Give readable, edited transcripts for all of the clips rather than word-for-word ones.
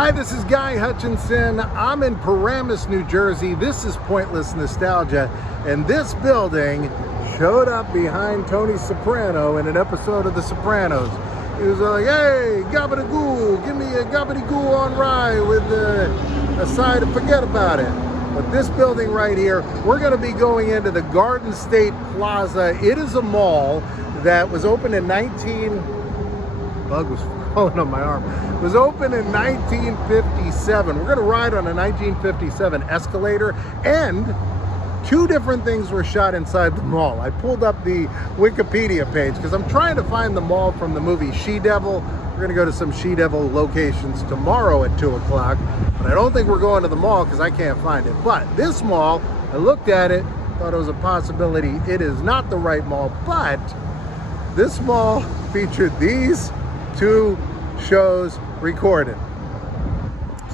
Hi, this is Guy Hutchinson. I'm in Paramus, New Jersey. This is Pointless Nostalgia, and this building showed up behind Tony Soprano in an episode of The Sopranos. He was like, hey, gabba-da-goo, give me a gabba-da-goo on rye with a side of forget about it. But this building right here, we're gonna be going into the Garden State Plaza. It is a mall that was opened in bug was falling on my arm. It was opened in 1957. We're gonna ride on a 1957 escalator, and two different things were shot inside the mall. I pulled up the Wikipedia page because I'm trying to find the mall from the movie She-Devil. We're gonna go to some She-Devil locations tomorrow at 2 o'clock, but I don't think we're going to the mall because I can't find it. But this mall, I looked at it, thought it was a possibility. It is not the right mall, but this mall featured these two shows recorded.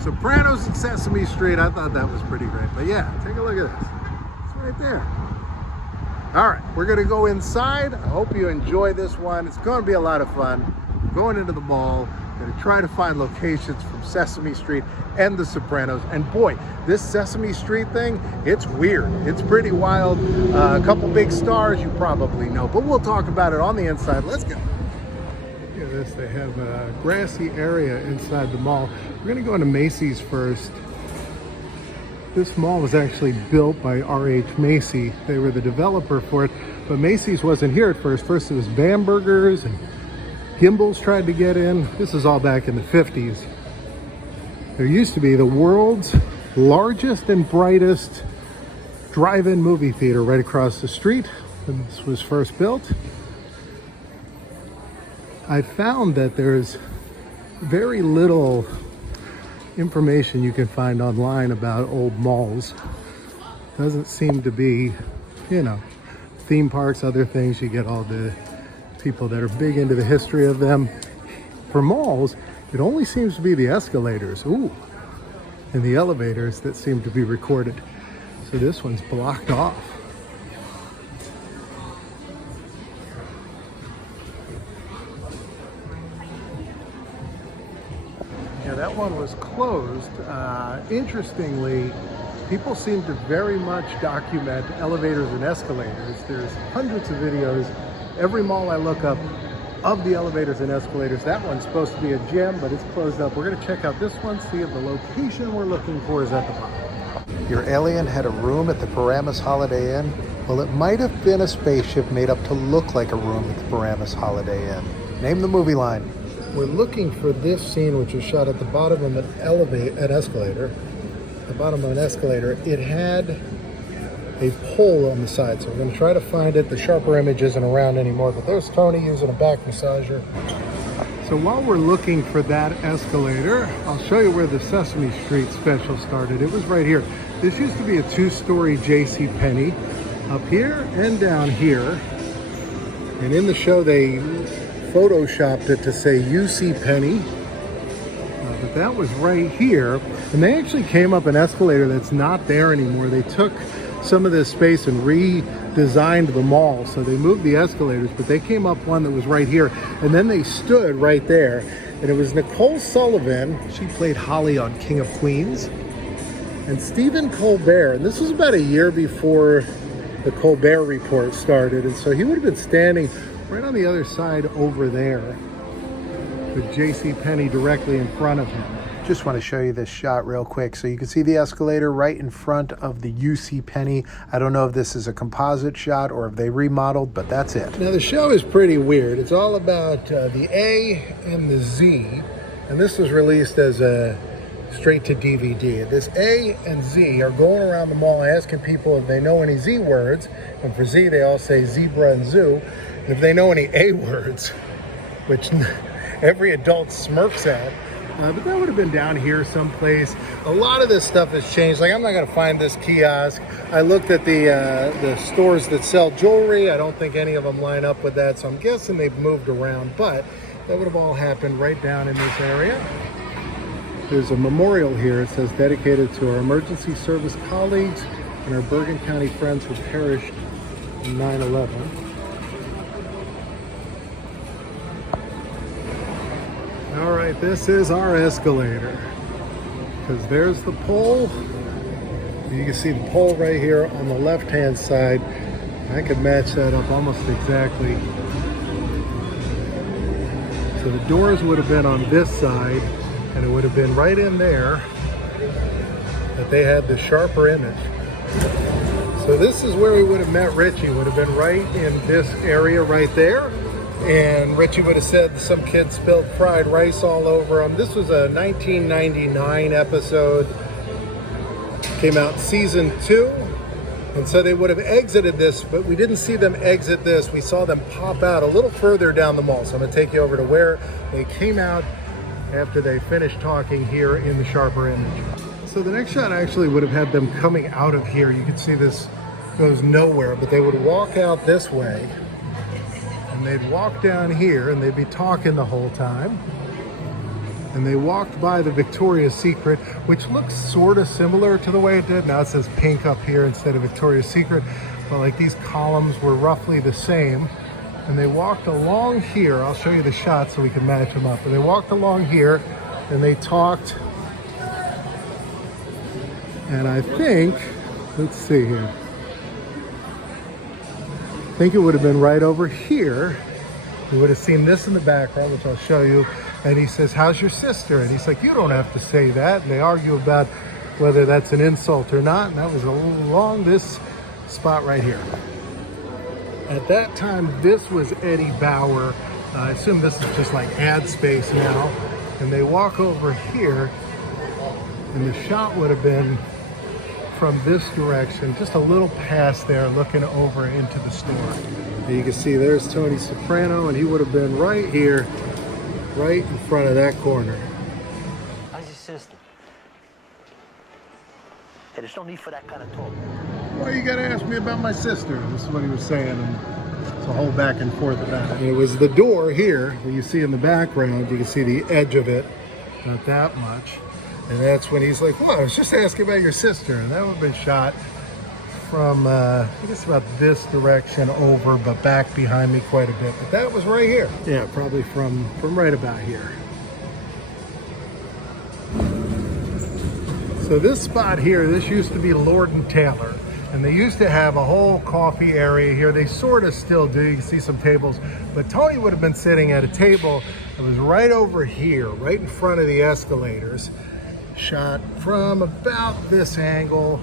Sopranos and Sesame Street. I thought that was pretty great. But yeah, take a look at this. It's right there. All right, we're gonna go inside. I hope you enjoy this one. It's gonna be a lot of fun. Going into the mall, gonna try to find locations from Sesame Street and The Sopranos. And boy, this Sesame Street thing, it's weird. It's pretty wild. A couple big stars you probably know, but we'll talk about it on the inside. Let's go. Look at this, they have a grassy area inside the mall. We're gonna go into Macy's first. This mall was actually built by R.H. Macy. They were the developer for it, but Macy's wasn't here at first. First it was Bamberger's and Gimbel's tried to get in. This is all back in the 50s. There used to be the world's largest and brightest drive-in movie theater right across the street when this was first built. I found that there's very little information you can find online about old malls. Doesn't seem to be, you know, theme parks, other things. You get all the people that are big into the history of them. For malls, it only seems to be the escalators, and the elevators that seem to be recorded. So this one's blocked off. Yeah, that one was closed. Interestingly, people seem to very much document elevators and escalators. There's hundreds of videos. Every mall I look up of the elevators and escalators. That one's supposed to be a gym, but it's closed up. We're gonna check out this one, see if the location we're looking for is at the bottom. Your alien had a room at the Paramus Holiday Inn? Well, it might have been a spaceship made up to look like a room at the Paramus Holiday Inn. Name the movie line. We're looking for this scene, which was shot at the bottom of an escalator. The bottom of an escalator. It had a pole on the side, so we're going to try to find it. The sharper image isn't around anymore, but there's Tony using a back massager. So while we're looking for that escalator, I'll show you where the Sesame Street special started. It was right here. This used to be a two-story JCPenney up here and down here. And in the show, they photoshopped it to say UC Penny. But that was right here. And they actually came up an escalator that's not there anymore. They took some of this space and redesigned the mall. So they moved the escalators, but they came up one that was right here. And then they stood right there. And it was Nicole Sullivan. She played Holly on King of Queens. And Stephen Colbert. And this was about a year before the Colbert Report started. And so he would have been standing right on the other side over there with JCPenney directly in front of him. Just want to show you this shot real quick. So you can see the escalator right in front of the UC Penny. I don't know if this is a composite shot or if they remodeled, but that's it. Now the show is pretty weird. It's all about the A and the Z, and this was released as a straight to DVD. This A and Z are going around the mall asking people if they know any Z words, and for Z they all say zebra and zoo. And if they know any A words, which every adult smirks at, but that would have been down here someplace. A lot of this stuff has changed. Like, I'm not going to find this kiosk. I looked at the stores that sell jewelry. I don't think any of them line up with that, so I'm guessing they've moved around. But that would have all happened right down in this area. There's a memorial here. It says dedicated to our emergency service colleagues and our Bergen County friends who perished in 9/11. All right, this is our escalator. because there's the pole. You can see the pole right here on the left-hand side. I could match that up almost exactly. So the doors would have been on this side, and it would have been right in there that they had the sharper image. So this is where we would have met Richie. Would have been right in this area right there. And Richie would have said some kid spilled fried rice all over him. This was a 1999 episode. Came out season 2. And so they would have exited this, but we didn't see them exit this. We saw them pop out a little further down the mall. So I'm gonna take you over to where they came out after they finished talking here in the sharper image. So the next shot actually would have had them coming out of here. You can see this goes nowhere, but they would walk out this way and they'd walk down here and they'd be talking the whole time. And they walked by the Victoria's Secret, which looks sort of similar to the way it did. Now it says pink up here instead of Victoria's Secret, but like these columns were roughly the same. And they walked along here. I'll show you the shot so we can match them up. But they walked along here and they talked. And I think, let's see here. I think it would have been right over here. We would have seen this in the background, which I'll show you. And he says, "How's your sister?" And he's like, "You don't have to say that." And they argue about whether that's an insult or not. And that was along this spot right here. At that time, this was Eddie Bauer. I assume this is just like ad space now. And they walk over here, and the shot would have been from this direction, just a little past there, looking over into the store. And you can see there's Tony Soprano, and he would have been right here, right in front of that corner. How's your sister? Hey, there's no need for that kind of talk. Well, you gotta ask me about my sister. This is what he was saying, and it's a whole back and forth about it. And it was the door here, where you see in the background, you can see the edge of it, not that much. And that's when he's like, "Well, I was just asking about your sister." And that would have been shot from, I guess about this direction over, but back behind me quite a bit. But that was right here. Yeah, probably from right about here. So this spot here, this used to be Lord & Taylor. And they used to have a whole coffee area here. They sort of still do. You can see some tables. But Tony would have been sitting at a table that was right over here, right in front of the escalators. Shot from about this angle.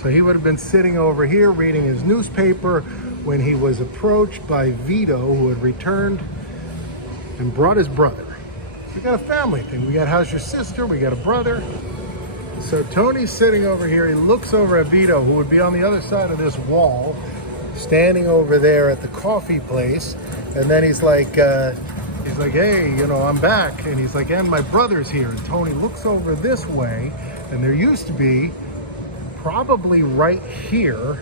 So he would have been sitting over here reading his newspaper when he was approached by Vito, who had returned and brought his brother. We got a family thing. We got "How's your sister?" We got a brother. So Tony's sitting over here. He looks over at Vito, who would be on the other side of this wall, standing over there at the coffee place. And then he's like, "Hey, you know, I'm back." And he's like, "And my brother's here." And Tony looks over this way, and there used to be probably right here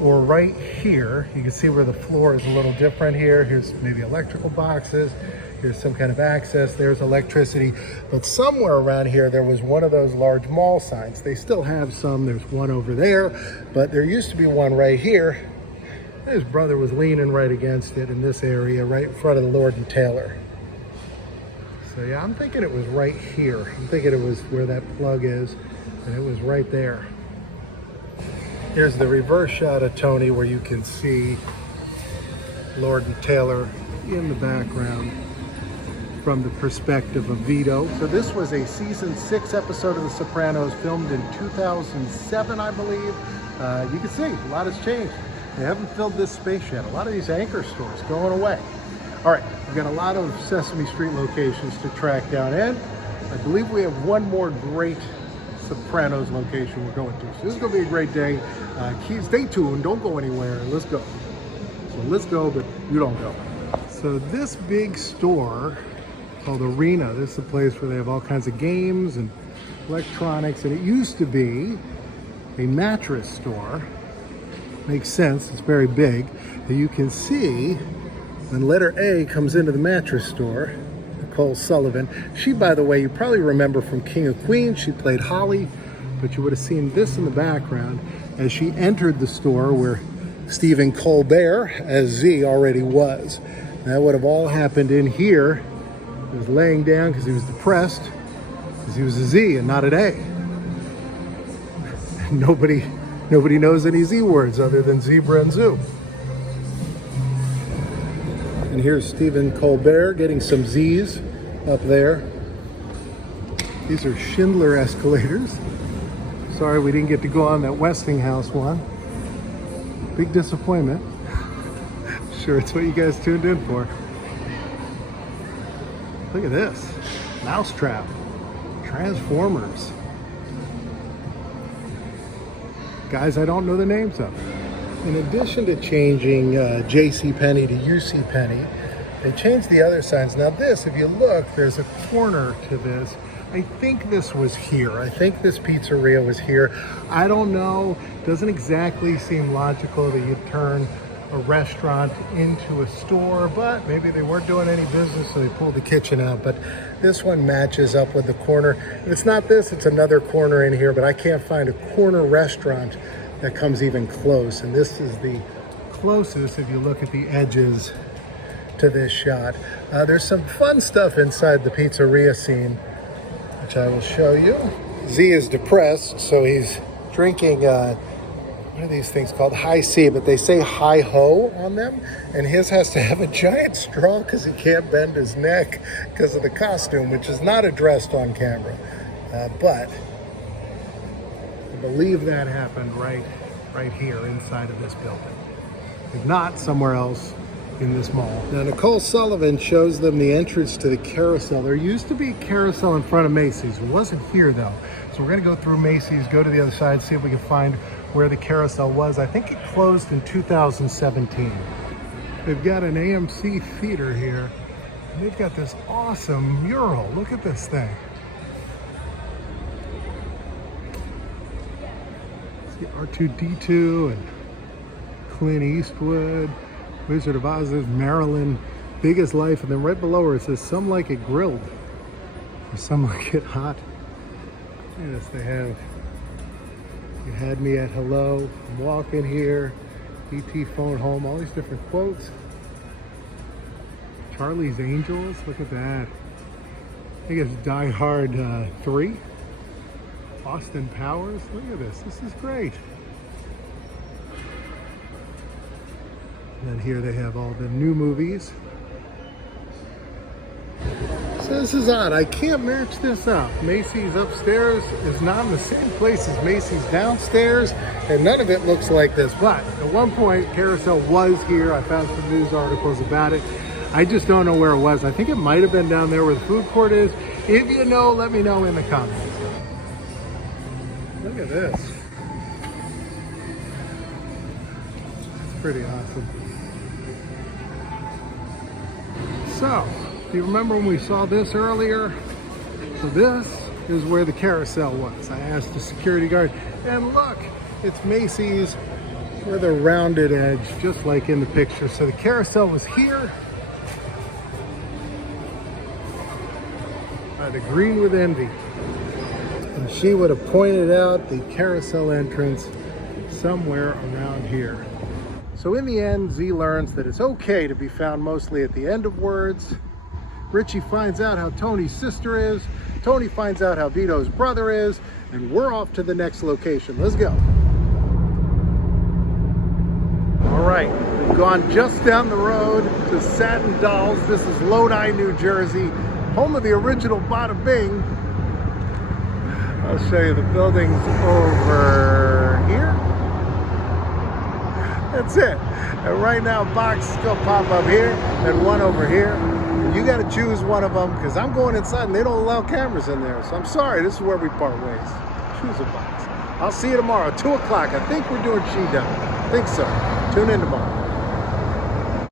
or right here. You can see where the floor is a little different here. Here's maybe electrical boxes. Here's some kind of access. There's electricity. But somewhere around here, there was one of those large mall signs. They still have some. There's one over there, but there used to be one right here. His brother was leaning right against it in this area, right in front of the Lord & Taylor. So yeah, I'm thinking it was right here. I'm thinking it was where that plug is, and it was right there. Here's the reverse shot of Tony, where you can see Lord & Taylor in the background from the perspective of Vito. So this was a season 6 episode of The Sopranos, filmed in 2007, I believe. You can see a lot has changed. They haven't filled this space yet. A lot of these anchor stores going away. All right, we've got a lot of Sesame Street locations to track down, and I believe we have one more great Sopranos location we're going to. So this is going to be a great day. Stay tuned. Don't go anywhere. Let's go. So let's go, but you don't go. So this big store called Arena, this is a place where they have all kinds of games and electronics, and it used to be a mattress store. Makes sense. It's very big. And you can see when letter A comes into the mattress store, Nicole Sullivan. She, by the way, you probably remember from King of Queens. She played Holly, but you would have seen this in the background as she entered the store where Stephen Colbert as Z already was. That would have all happened in here. He was laying down because he was depressed. because he was a Z and not an A. Nobody knows any Z words other than zebra and zoo. And here's Stephen Colbert getting some Z's up there. These are Schindler escalators. Sorry we didn't get to go on that Westinghouse one. Big disappointment. Sure, it's what you guys tuned in for. Look at this. Mousetrap. Transformers. Guys I don't know the names of. In addition to changing JCPenney to UCPenney, they changed the other signs. Now this, if you look, there's a corner to this. I think this was here. I think this pizzeria was here. I don't know. Doesn't exactly seem logical that you'd turn a restaurant into a store, but maybe they weren't doing any business, so they pulled the kitchen out. But this one matches up with the corner. If it's not this, it's another corner in here, but I can't find a corner restaurant that comes even close. And this is the closest if you look at the edges to this shot. There's some fun stuff inside the pizzeria scene, which I will show you. Z is depressed, so he's drinking, what are these things called? High C, but they say hi ho on them. And his has to have a giant straw because he can't bend his neck because of the costume, which is not addressed on camera. But I believe that happened right here inside of this building. If not, somewhere else in this mall. Now, Nicole Sullivan shows them the entrance to the carousel. There used to be a carousel in front of Macy's. It wasn't here though. So we're gonna go through Macy's, go to the other side, see if we can find where the carousel was. I think it closed in 2017. They've got an AMC theater here. And they've got this awesome mural. Look at this thing. See R2-D2 and Clint Eastwood. Wizard of Oz, there's Marilyn, Biggest Life, and then right below her it says Some Like It Grilled, or Some Like It Hot. Yes, they have You Had Me at Hello, I'm Walking Here, E.T. Phone Home, all these different quotes. Charlie's Angels, look at that. I think it's Die Hard 3. Austin Powers, look at this is great. And here they have all the new movies. So this is odd. I can't match this up. Macy's upstairs is not in the same place as Macy's downstairs, and none of it looks like this. But at one point, Carousel was here. I found some news articles about it. I just don't know where it was. I think it might have been down there where the food court is. If you know, let me know in the comments. Look at this. It's pretty awesome. So, do you remember when we saw this earlier? So this is where the carousel was. I asked the security guard, and look, it's Macy's with a rounded edge, just like in the picture. So the carousel was here. I'd agreed with envy. And she would have pointed out the carousel entrance somewhere around here. So in the end, Z learns that it's okay to be found mostly at the end of words. Richie finds out how Tony's sister is. Tony finds out how Vito's brother is. And we're off to the next location. Let's go. All right, we've gone just down the road to Satin Dolls. This is Lodi, New Jersey, home of the original Bada Bing. I'll show you the buildings over here. That's it. And right now, boxes go pop up here and one over here. And you got to choose one of them because I'm going inside and they don't allow cameras in there. So I'm sorry, this is where we part ways. Choose a box. I'll see you tomorrow, 2 o'clock. I think we're doing She Done. I think so. Tune in tomorrow.